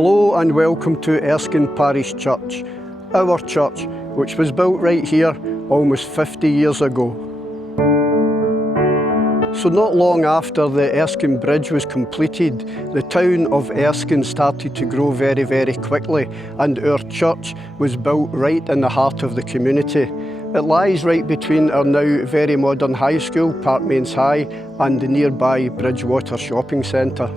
Hello and welcome to Erskine Parish Church, our church, which was built right here almost 50 years ago. So not long after the Erskine Bridge was completed, the town of Erskine started to grow very, very quickly, and our church was built right in the heart of the community. It lies right between our now very modern high school, Parkmains High, and the nearby Bridgewater Shopping Centre.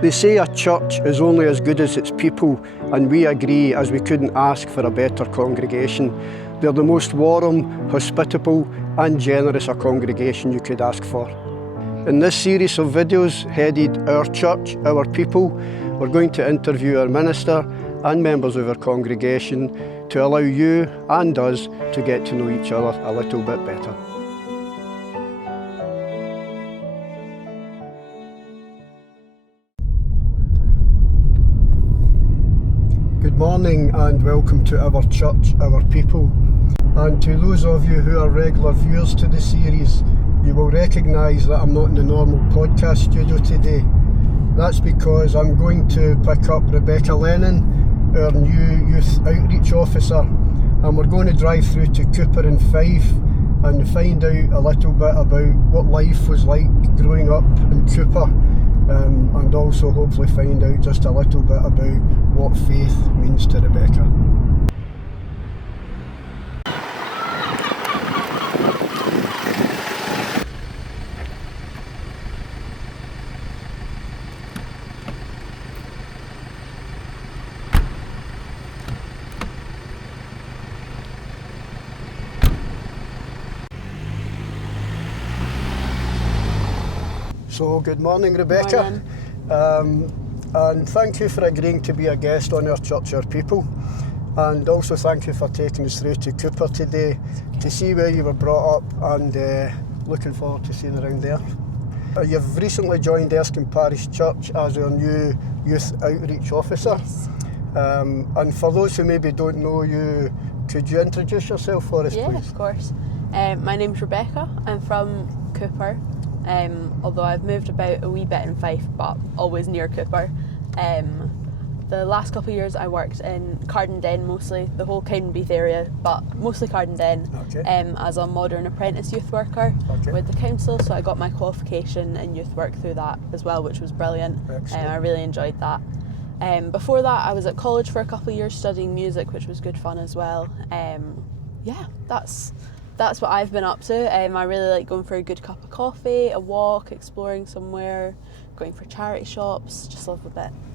They say a church is only as good as its people, and we agree, as we couldn't ask for a better congregation. They're the most warm, hospitable and generous a congregation you could ask for. In this series of videos headed Our Church, Our People, we're going to interview our minister and members of our congregation to allow you and us to get to know each other a little bit better. Good morning and welcome to Our Church, Our People. And to those of you who are regular viewers to the series, you will recognise that I'm not in the normal podcast studio today. That's because I'm going to pick up Rebekah Lennon, our new youth outreach officer, and we're going to drive through to Cooper and Fife and find out a little bit about what life was like growing up in Cooper, and also hopefully find out just a little bit about what faith means to Rebekah. So good morning, Rebekah. And thank you for agreeing to be a guest on Our Church, Our People. And also thank you for taking us through to Cooper today to see where you were brought up, and looking forward to seeing you around there. You've recently joined Erskine Parish Church as our new youth outreach officer. Yes. And for those who maybe don't know you, could you introduce yourself for us, please? Yeah, of course. My name's Rebekah. I'm from Cooper. Although I've moved about a wee bit in Fife, but always near Cooper. The last couple of years I worked in Cardenden mostly, the whole Cownbeath area, but mostly Cardenden, as a modern apprentice youth worker with the council, so I got my qualification in youth work through that as well, which was brilliant. I really enjoyed that. Before that I was at college for a couple of years studying music, which was good fun as well. Yeah, that's what I've been up to. I really like going for a good cup of coffee, a walk, exploring somewhere, going for charity shops, just love a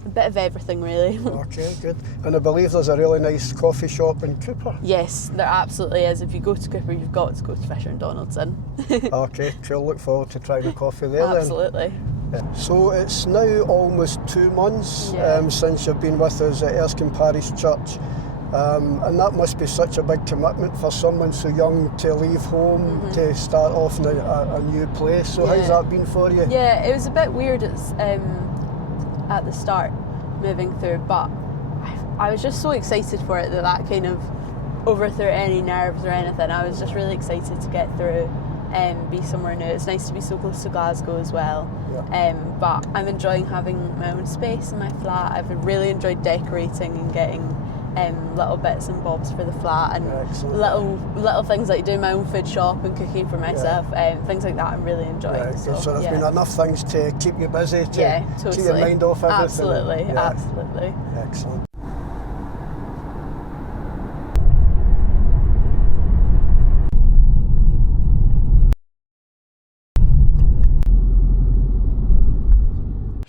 bit of everything really. Okay, good. And I believe there's a really nice coffee shop in Cooper. Yes, there absolutely is. If you go to Cooper, you've got to go to Fisher and Donaldson. Okay, cool. Look forward to trying the coffee there Absolutely. then. So it's now almost 2 months since you've been with us at Erskine Parish Church. And that must be such a big commitment for someone so young to leave home to start off in a new place. So how's that been for you? Yeah, it was a bit weird at the start moving through, but I was just so excited for it that kind of overthrew any nerves or anything. I was just really excited to get through and be somewhere new. It's nice to be so close to Glasgow as well. But I'm enjoying having my own space in my flat. I've really enjoyed decorating and getting little bits and bobs for the flat, and little things like doing my own food shop and cooking for myself, things like that I'm really enjoying. So there's been enough things to keep you busy, to keep your mind off everything. Absolutely. Excellent.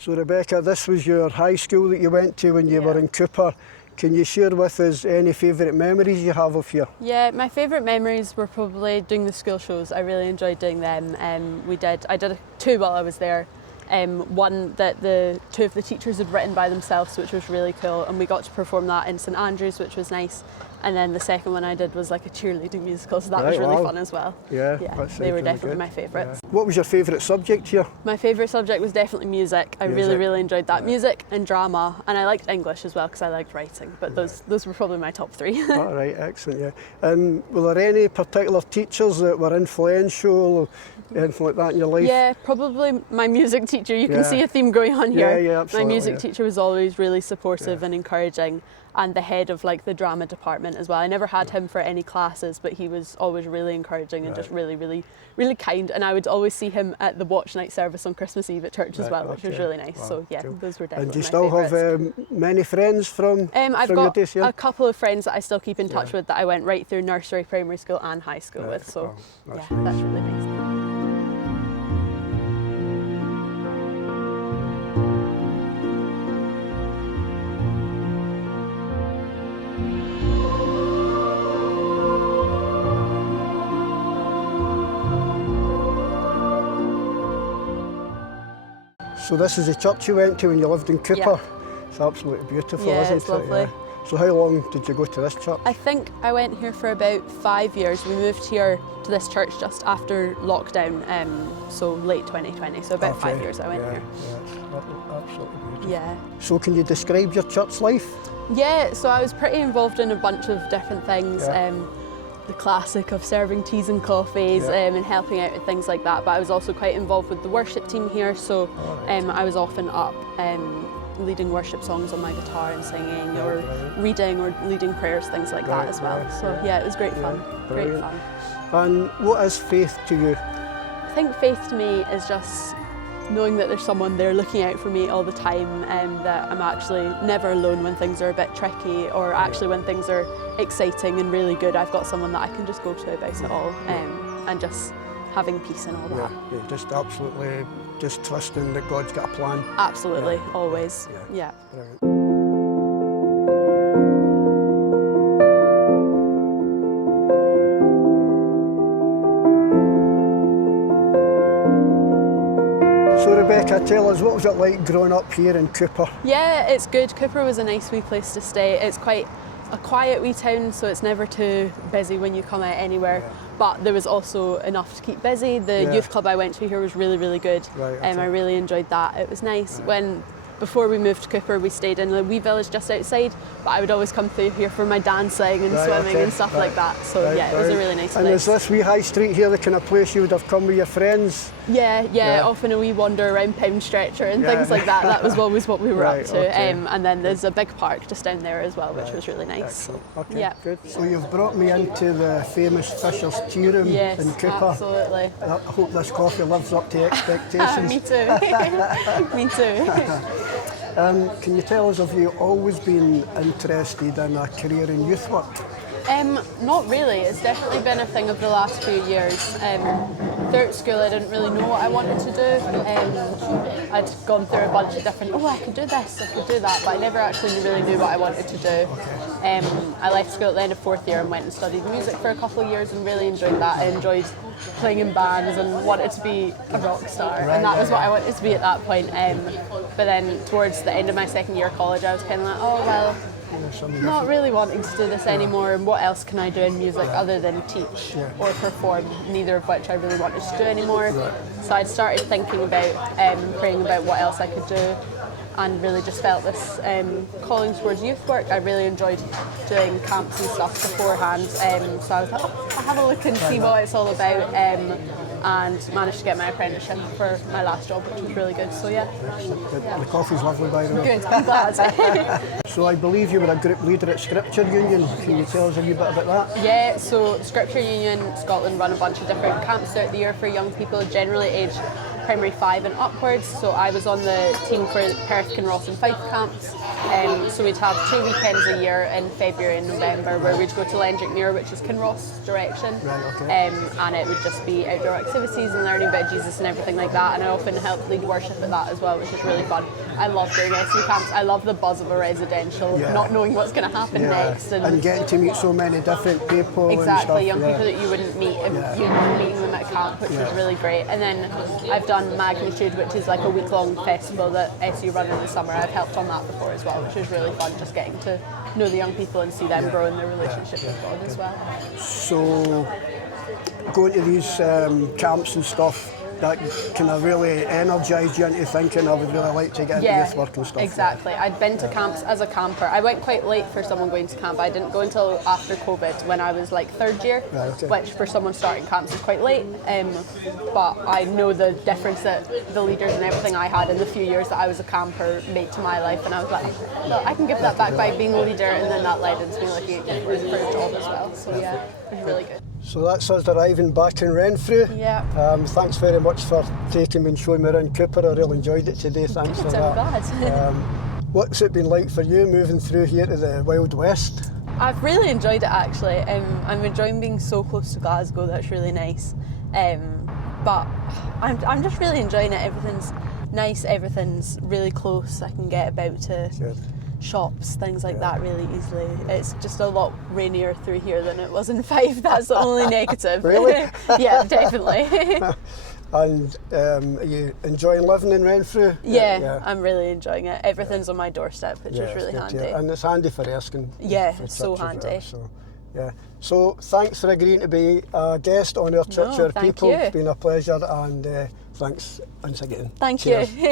So Rebekah, this was your high school that you went to when you were in Cooper. Can you share with us any favourite memories you have of here? Yeah, my favourite memories were probably doing the school shows. I really enjoyed doing them. I did 2 while I was there. One that the 2 of the teachers had written by themselves, which was really cool, and we got to perform that in St Andrews, which was nice. And then the second one I did was like a cheerleading musical, so that was really fun as well. Yeah, they were definitely my favourites. Yeah. What was your favourite subject here? My favourite subject was definitely music. I really enjoyed that. Music and drama, and I liked English as well because I liked writing, but those were probably my top 3. All right, excellent, yeah. And were there any particular teachers that were influential Anything like that in your life? Yeah, probably my music teacher. You can Yeah. see a theme going on here. Yeah, absolutely. My music teacher was always really supportive and encouraging, and the head of like the drama department as well. I never had him for any classes, but he was always really encouraging and just really, really, really kind. And I would always see him at the watch night service on Christmas Eve at church as well, which was really nice. Wow, So yeah, cool. those were definitely And do you my still favourites. have many friends from I've your got days here? a couple of friends that I still keep in touch with that I went right through nursery, primary school and high school with. So that's yeah, that's really nice. So this is the church you went to when you lived in Cooper? Yeah. It's absolutely beautiful, Yeah, isn't it's it? lovely. Yeah. So how long did you go to this church? I think I went here for about 5 years. We moved here to this church just after lockdown, so late 2020, so about 5 years I went here. Yeah, it's absolutely beautiful. Yeah. So can you describe your church life? Yeah, so I was pretty involved in a bunch of different things. Yeah. The classic of serving teas and coffees and helping out with things like that, but I was also quite involved with the worship team here, so I was often up leading worship songs on my guitar and singing or reading or leading prayers, things like that as well. So yeah, it was great fun, great fun. And what is faith to you? I think faith to me is just knowing that there's someone there looking out for me all the time, and that I'm actually never alone when things are a bit tricky, or actually when things are exciting and really good, I've got someone that I can just go to about it all, and just having peace and all that. Yeah, just absolutely just trusting that God's got a plan. Absolutely, always. Yeah. Brilliant. So Rebecca, tell us, what was it like growing up here in Cooper? Yeah, it's good. Cooper was a nice wee place to stay. It's quite a quiet wee town, so it's never too busy when you come out anywhere. But there was also enough to keep busy. The youth club I went to here was really, really good. I really enjoyed that. It was nice. Before we moved to Cooper, we stayed in a wee village just outside, but I would always come through here for my dancing and swimming and stuff like that. So yeah, it was a really nice place. And is this wee high street here the kind of place you would have come with your friends? Yeah, often a wee wander around Pound Stretcher and things like that. That was always what we were up to. And then there's a big park just down there as well, which was really nice. Okay, good. So you've brought me into the famous Fisher's Tea Room in Cooper. Absolutely. I hope this coffee lives up to expectations. Me too. Me too. Can you tell us, have you always been interested in a career in youth work? Not really. It's definitely been a thing of the last few years. Throughout school I didn't really know what I wanted to do. I'd gone through a bunch of different, I could do this, I could do that, but I never actually really knew what I wanted to do. I left school at the end of 4th year and went and studied music for a couple of years and really enjoyed that. I enjoyed playing in bands and wanted to be a rock star, and that was what I wanted to be at that point. But then towards the end of my 2nd year of college I was kind of like, not really wanting to do this anymore, and what else can I do in music other than teach or perform, neither of which I really wanted to do anymore. So I'd started thinking about praying about what else I could do, and really just felt this calling towards youth work. I really enjoyed doing camps and stuff beforehand, so I was like, I'll have a look and see what it's all about, and managed to get my apprenticeship for my last job, which was really good. So yeah. The coffee's lovely, by the way. Good, I'm glad. So I believe you were a group leader at Scripture Union. Can you tell us a wee bit about that? Yeah, so Scripture Union Scotland run a bunch of different camps throughout the year for young people, generally aged primary 5 and upwards. So I was on the team for Perth, Kinross and Fife camps. So we'd have 2 weekends a year in February and November where we'd go to Lennon, which is Kinross direction. And it would just be outdoor activities and learning about Jesus and everything like that. And I often helped lead worship at that as well, which is really fun. I love doing SU camps. I love the buzz of a residential, not knowing what's going to happen next. And getting to meet so many different people. Exactly, and stuff, young people that you wouldn't meet if you were meeting them at camp, which was really great. And then I've done Magnitude, which is like a week-long festival that SU run in the summer. I've helped on that before as well, which was really fun, just getting to know the young people and see them grow in their relationship with God as well. So, going to these camps and stuff, that kind of really energised you into thinking I would really like to get into youth work and stuff? Exactly. I'd been to camps as a camper. I went quite late for someone going to camp. I didn't go until after COVID when I was like third year, Right, okay. which for someone starting camps is quite late. But I know the difference that the leaders and everything I had in the few years that I was a camper made to my life, and I was like, well, I can give that back by being a leader, and then that led into me looking at for a job as well. So yeah, it was really good. So that's us arriving back in Renfrew. Yeah. Thanks very much for taking me and showing me around Cooper. I really enjoyed it today. Thanks for I'm that. glad. What's it been like for you moving through here to the Wild West? I've really enjoyed it actually. I'm enjoying being so close to Glasgow. That's really nice. But I'm just really enjoying it. Everything's nice. Everything's really close. I can get about to Good. shops, things like that really easily. It's just a lot rainier through here than it was in Fife. That's the only negative. Really? Yeah, definitely. And are you enjoying living in Renfrew? Yeah, I'm really enjoying it. Everything's on my doorstep, which is really good, handy. yeah. And it's handy for Erskine. Yeah, for it's so trips as well, handy. so, yeah. So thanks for agreeing to be a guest on our Church Our thank People. you. It's been a pleasure, and thanks once again. Thank Cheers. you.